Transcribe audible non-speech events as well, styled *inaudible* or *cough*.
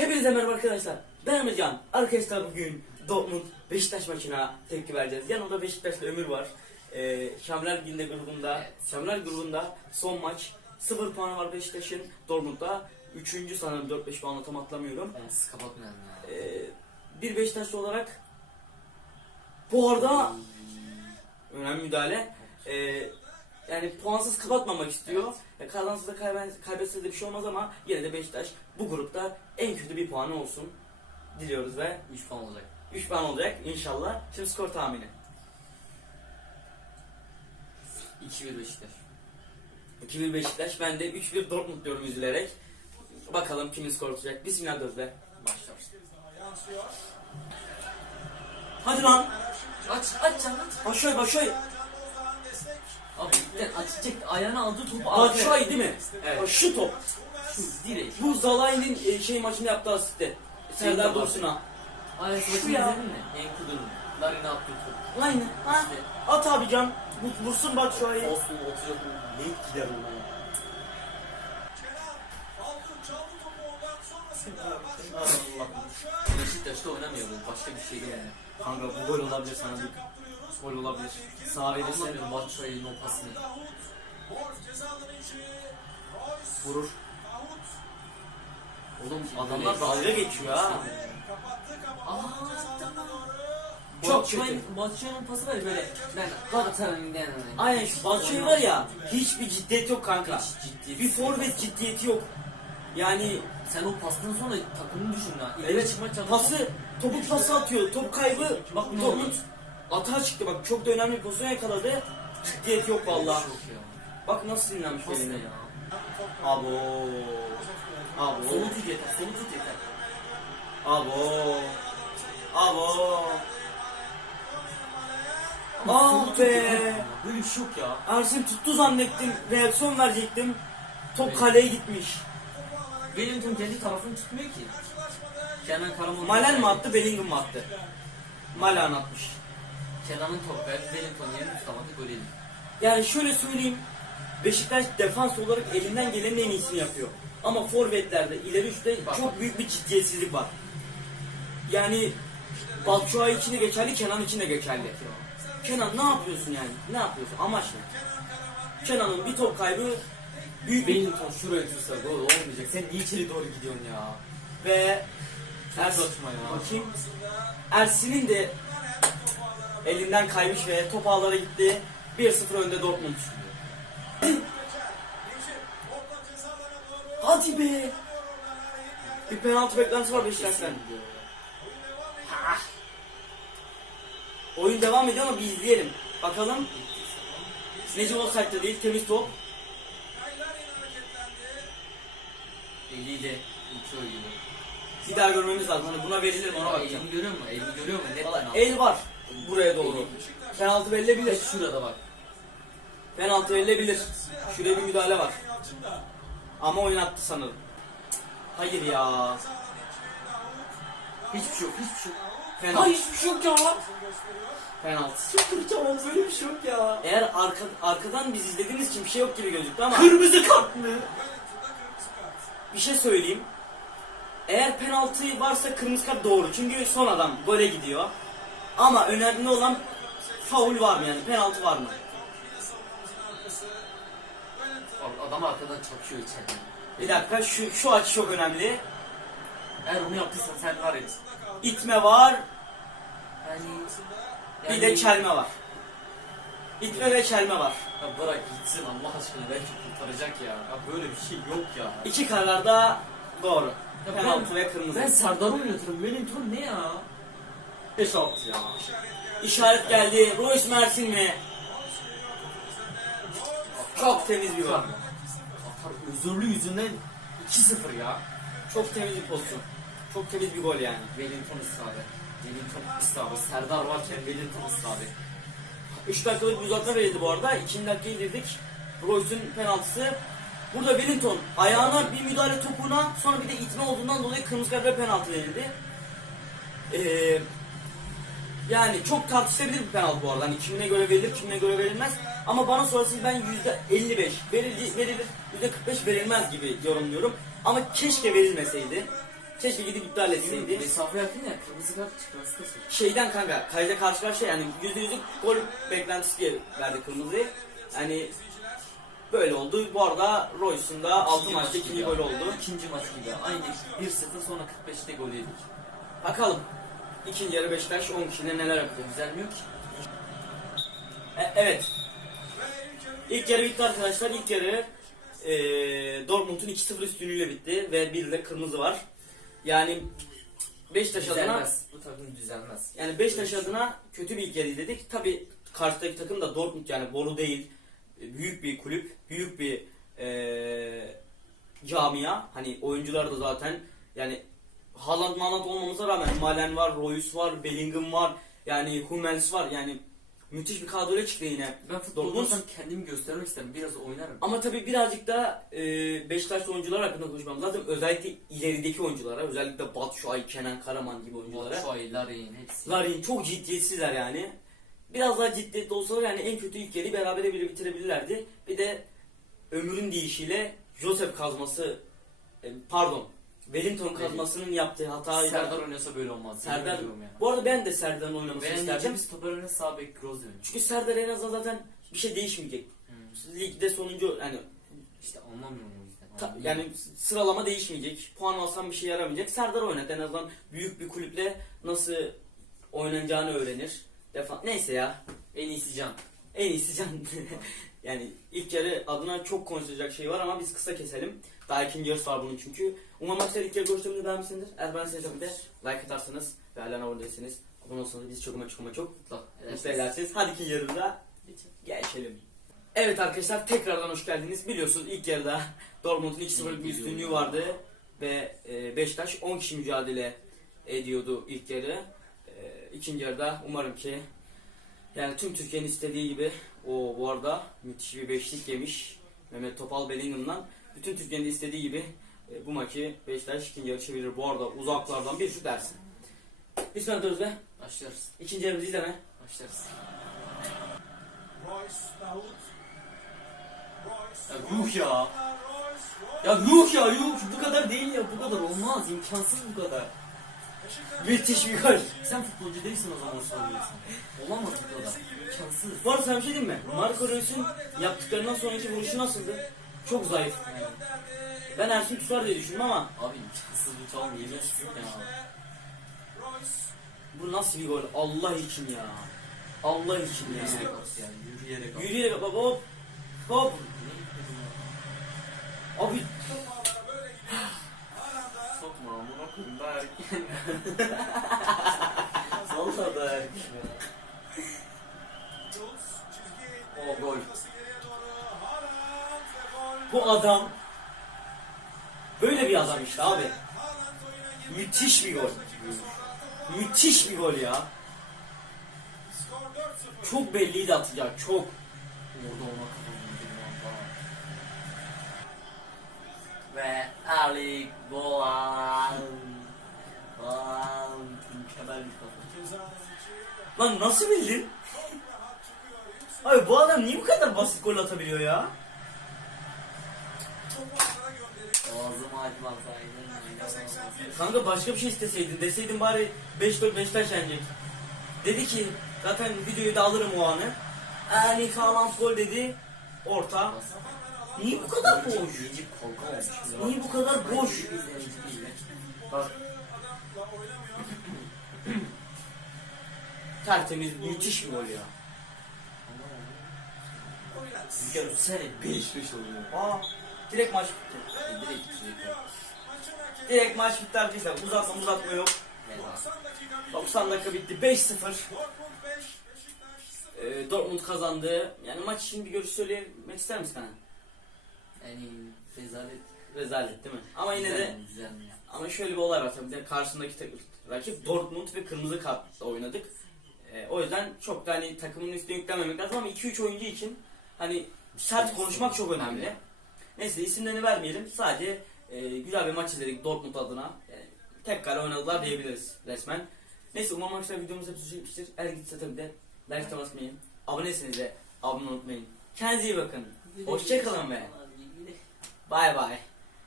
Hepinize merhaba arkadaşlar. Ben Emircan. Arkadaşlar bugün Dortmund Beşiktaş maçına tepki vereceğiz. Yanımda Beşiktaşlı Ömür var. Ee, Şamlar Ginde grubunda, Evet. Şamlar grubunda son maç 0 puanı var Beşiktaş'ın. Dortmund'da 3. sanırım 4-5 puanla tam atlamıyorum. Ben siz kapatmayalım ya. Ee, bir Beşiktaşlı olarak bu arada önemli müdahale. Ee, yani puansız kapatmamak istiyor. E, Kazansa da kaybe- kaybetse de bir şey olmaz ama yine de Beşiktaş bu grupta en kötü bir puanı olsun diliyoruz ve 3 puan olacak. 3 puan olacak inşallah. Şimdi skor tahmini. 2-1 Beşiktaş. 2-1 Beşiktaş. Ben de 3-1 Dortmund diyorum üzülerek. Bakalım kimin skor tutacak. Bismillah gözle. Başlar. Hadi lan. Aç aç aç. Başoy Başoy. Abi cidden açacak ayağına aldığı topu Başoy değil mi? Evet. Şu top. Şu direkt. Bu Zalai'nin e, şey maçında yaptığı asisti. Serdar Dursun'a. Ayağını Şu ya. izledin mi? Enkudu'nun. Larin'e attığı top. Aynı. Ha? İşte. At abi can. Vur- Vursun Batshuayi. Olsun oturacak. Net gider ona. Beşiktaş'ta oynamıyor bu. Başka bir şey değil yani. Kanka bu gol olabilir sana bir. Gol olabilir. Sağ verirse Anlamıyorum Batshuayi'nin o pasını. vurur. Oğlum Adamlar dalga geçiyor ha. Aa, Çok Batshuayi'nin Batshuayi'nin pası var ya böyle. Ben atarım den. Aynen şu Batshuayi var ya hiçbir ciddiyet yok kanka. Hiç ciddi Bir forvet ciddiyeti yok. Yani Sen o pastan sonra takımını düşün ha. İleri evet çıkmaya çalışıyor. pası topu pası atıyor. Top kaybı Bak ne Dortmund atağa çıktı bak çok da önemli bir pozisyon yakaladı. Ciddiyet yok vallahi. Yok ya. Bak nasıl sinirlenmiş Pas ne belini. ya? Abo. Abo. Solu tut yeter. Solu tut yeter. Abo. Abo. Ah be. Böyle bir şey yok ya. Ersin tuttu zannettim. Reaksiyon verecektim. Top kaleye gitmiş. Wellington kendi tarafını tutmuyor ki. Kenan Karaman. Malen mi attı, Bellingham mı attı? Malen atmış. Kenan'ın top verdi. Wellington yerini tutamadı. Gol yedi. Yani şöyle söyleyeyim. Beşiktaş defans olarak elinden gelenin en iyisini yapıyor. Ama forvetlerde ileri üçte Bak. çok büyük bir ciddiyetsizlik var. Yani Batshuayi için de geçerli, Kenan için de geçerli. Kenan ne yapıyorsun yani? Ne yapıyorsun? Amaç ne? Kenan'ın bir top kaybı büyük Wellington şuraya tutsa gol olmayacak. Sen niye içeri doğru gidiyorsun ya? ve Ersin, saçma ya. bakayım. Ersin'in de elinden kaymış ve top ağlara gitti. 1-0 önde Dortmund. Hadi be! Bir penaltı beklentisi var Beşiktaş'tan. Oyun devam ediyor ama bir izleyelim. Bakalım. Necip Offside'da değil, temiz top. Eliyle uçuyor gibi. Bir daha görmemiz lazım. Hani buna verilir mi ona bakacağım. elini görüyor musun? Elini görüyor musun? Net Valla penaltı. el var buraya doğru. Penaltı verilebilir. Şurada bak. Penaltı verilebilir. Şuraya bir müdahale var. Ama oynattı sanırım. Hayır ya. Hiçbir şey yok, hiçbir şey yok. Penaltı. hiçbir şey yok ya. Penaltı. Çıldıracağım böyle bir şey yok ya. Eğer arka, arkadan biz izlediğimiz için bir şey yok gibi gözüktü ama Kırmızı kart mı? Bir şey söyleyeyim. Eğer penaltı varsa kırmızı kart doğru. Çünkü son adam gole gidiyor. Ama önemli olan faul var mı yani penaltı var mı? Adam arkadan çakıyor içeriden. Bir dakika şu, şu açı çok önemli. Eğer onu yaptıysan sen var ya. İtme var. Yani... Bir de çelme var. İtme ve çelme var. Ya bırak gitsin Allah aşkına belki kurtaracak ya. Ya böyle bir şey yok ya. İki karar da doğru. Ya Penaltı ben- ve kırmızı. Ben Serdar'ı oynatırım. Wellington ne ya? 5-6 ya. İşaret geldi. Royce Mersin mi? Çok temiz bir gol. Atar özürlü yüzünden 2-0 ya. Çok temiz bir pozisyon. Çok temiz bir gol yani. Wellington ısrarı. Wellington ısrarı. Serdar varken Wellington ısrarı. 3 dakikalık bir uzatma verildi bu arada. 2. dakikaya girdik. Royce'un penaltısı. Burada Wellington ayağına bir müdahale topuna sonra bir de itme olduğundan dolayı kırmızı kart penaltı verildi. Ee, yani çok tartışılabilir bir penaltı bu arada. Hani kimine göre verilir, kimine göre verilmez. Ama bana sorarsanız ben %55 verildi, verilir, %45 verilmez gibi yorumluyorum. Ama keşke verilmeseydi. Keşke gidip iptal etseydi. Mesafe yakın ya kırmızı kart çıkması da şey. Şeyden kanka kalede karşı karşıya yani yüzde yüzlük gol beklentisi diye verdi kırmızıyı. Yani böyle oldu. Bu arada Royce'un da 6 İkinci maçta maç ikinci gibi. gol oldu. İkinci maç gibi. Aynı 1-0 sonra 45'te gol yedik. Bakalım. İkinci yarı Beşiktaş 10 kişiyle neler yapacak. Düzelmiyor ki. E, evet. İlk yarı bitti arkadaşlar. İlk yarı e, Dortmund'un 2-0 üstünlüğüyle bitti ve bir de kırmızı var. Yani Beşiktaş adına Düzelmez. Bu takım düzelmez. yani Beşiktaş adına kötü bir ilk yarı izledik. Tabi karşıdaki takım da Dortmund yani Boru değil. Büyük bir kulüp, büyük bir e, camia. Hani oyuncular da zaten yani Haaland Haaland olmamıza rağmen Malen var, Royce var, Bellingham var. Yani Hummels var. Yani müthiş bir kadroya çıktı yine. Ben Dortmund. futboldan kendimi göstermek isterim. Biraz oynarım. Ama tabii birazcık da e, Beşiktaşlı oyuncular hakkında konuşmam lazım. Özellikle ilerideki oyunculara, özellikle Batshuayi, Kenan Karaman gibi oyunculara. Şu aylar yayın hepsi. Larin çok ciddiyetsizler yani. Biraz daha ciddiyetli olsalar yani en kötü ilk yarıyı berabere bile bitirebilirlerdi. Bir de ömrün deyişiyle Joseph kazması, e, pardon, Wellington kazmasının yaptığı hatayı Serdar oynasa böyle olmaz. Serdar, yani. bu arada ben de Serdar'ın oynamasını Beğendiğim isterdim. bir stoper önüne sağ bek Groz dönüyor. Çünkü Serdar en azından zaten bir şey değişmeyecek. Ligde sonuncu yani İşte anlamıyorum o yüzden. Ta- yani sıralama değişmeyecek. Puan alsam bir şey yaramayacak. Serdar oynat en azından büyük bir kulüple nasıl oynanacağını öğrenir. Defa neyse ya. en iyisi Can. En iyisi can. Yani ilk yarı adına çok konuşulacak şey var ama biz kısa keselim. Daha ikinci yarısı var bunun çünkü. Umarım arkadaşlar ilk yarı görüşlerimizi beğenmişsinizdir. Eğer beğendiyseniz tabii de like atarsanız ve hala abone değilseniz abone olsanız bizi çok ama çok ama çok Mutlu. mutlu edersiniz. Hadi ikinci yarıda geçelim. Evet arkadaşlar tekrardan hoş geldiniz. Biliyorsunuz ilk yarıda *laughs* Dortmund'un 2-0'lık bir üstünlüğü vardı ve e, Beşiktaş 10 kişi mücadele ediyordu ilk yarı. E, ikinci yarıda umarım ki yani tüm Türkiye'nin istediği gibi o bu arada müthiş bir beşlik yemiş Mehmet Topal Bellingham'dan. Bütün Türkiye'nin istediği gibi e, bu maçı Beşiktaş ikinci yarı çevirir. Bu arada uzaklardan bir şut dersin. Bismillah diyoruz be. Başlarız. İkinci yarımızı izleme. Başlarız. Ya yuh ya. Ya yuh ya yuh. Bu kadar değil ya. Bu kadar olmaz. imkansız bu kadar. Müthiş bir gol. Sen futbolcu değilsin o zaman sorabilirsin. Olamaz bu kadar. İmkansız. Bu arada sana bir şey diyeyim mi? Marco Reus'un yaptıklarından sonraki vuruşu nasıldı? Çok zayıf. Ben Ersin tutar diye düşündüm ama Abi imkansız bu çalım yemezsin ya. Bu nasıl bir gol? Allah için ya. Allah için Yürüyerek ya. at yani. Yürüyerek at. Yürüyerek baba hop. Hop. Abi Berk. *laughs* Valla Berk. O gol. Bu adam böyle bir adam işte abi. Müthiş bir gol. Müthiş bir gol ya. skor 4-0. Çok belliydi atacak çok. Orada ona kafamı. Ve Ali Boğan. Lan nasıl bildin? Abi bu adam niye bu kadar basit gol atabiliyor ya? Ağzımı açmasaydın. Kanka başka bir şey isteseydin. Deseydin bari 5-4 Beşiktaş yenecek. Dedi ki zaten videoyu da alırım o anı. Ali Haaland gol dedi. Orta. Niye bu kadar boş? Niye bu kadar boş? Bak. Tertemiz müthiş bir gol ya. Oynadı. Ya sene 5-5 oluyor. Aa, direkt maç bitti. Direkt direkt. Maçın hakemi. Direkt maç bitti arkadaşlar. Uzatma uzatma yok. Veda. 90 dakika bir. 90 dakika bitti. 5-0. Dortmund 5, Beşiktaş 0. Ee, Dortmund kazandı. Yani maç için bir görüş söylemek ister misin Kanan? Yani rezalet. Rezalet değil mi? Ama yine de Güzel mi, ya? Ama şöyle bir olay var tabii de karşısındaki rakip Dortmund ve kırmızı kartla oynadık. Ee, o yüzden çok da hani takımın üstüne yüklenmemek lazım ama 2-3 oyuncu için hani sert konuşmak çok önemli. Neyse isimlerini vermeyelim. Sadece e, güzel bir maç izledik Dortmund adına. Yani, tek kale oynadılar diyebiliriz resmen. Neyse umarım arkadaşlar videomuz hepsi çekmiştir. Eğer gitse tabii de like basmayı, aboneyseniz de abone olmayı unutmayın. Kendinize iyi bakın. Hoşçakalın be. Bay bay.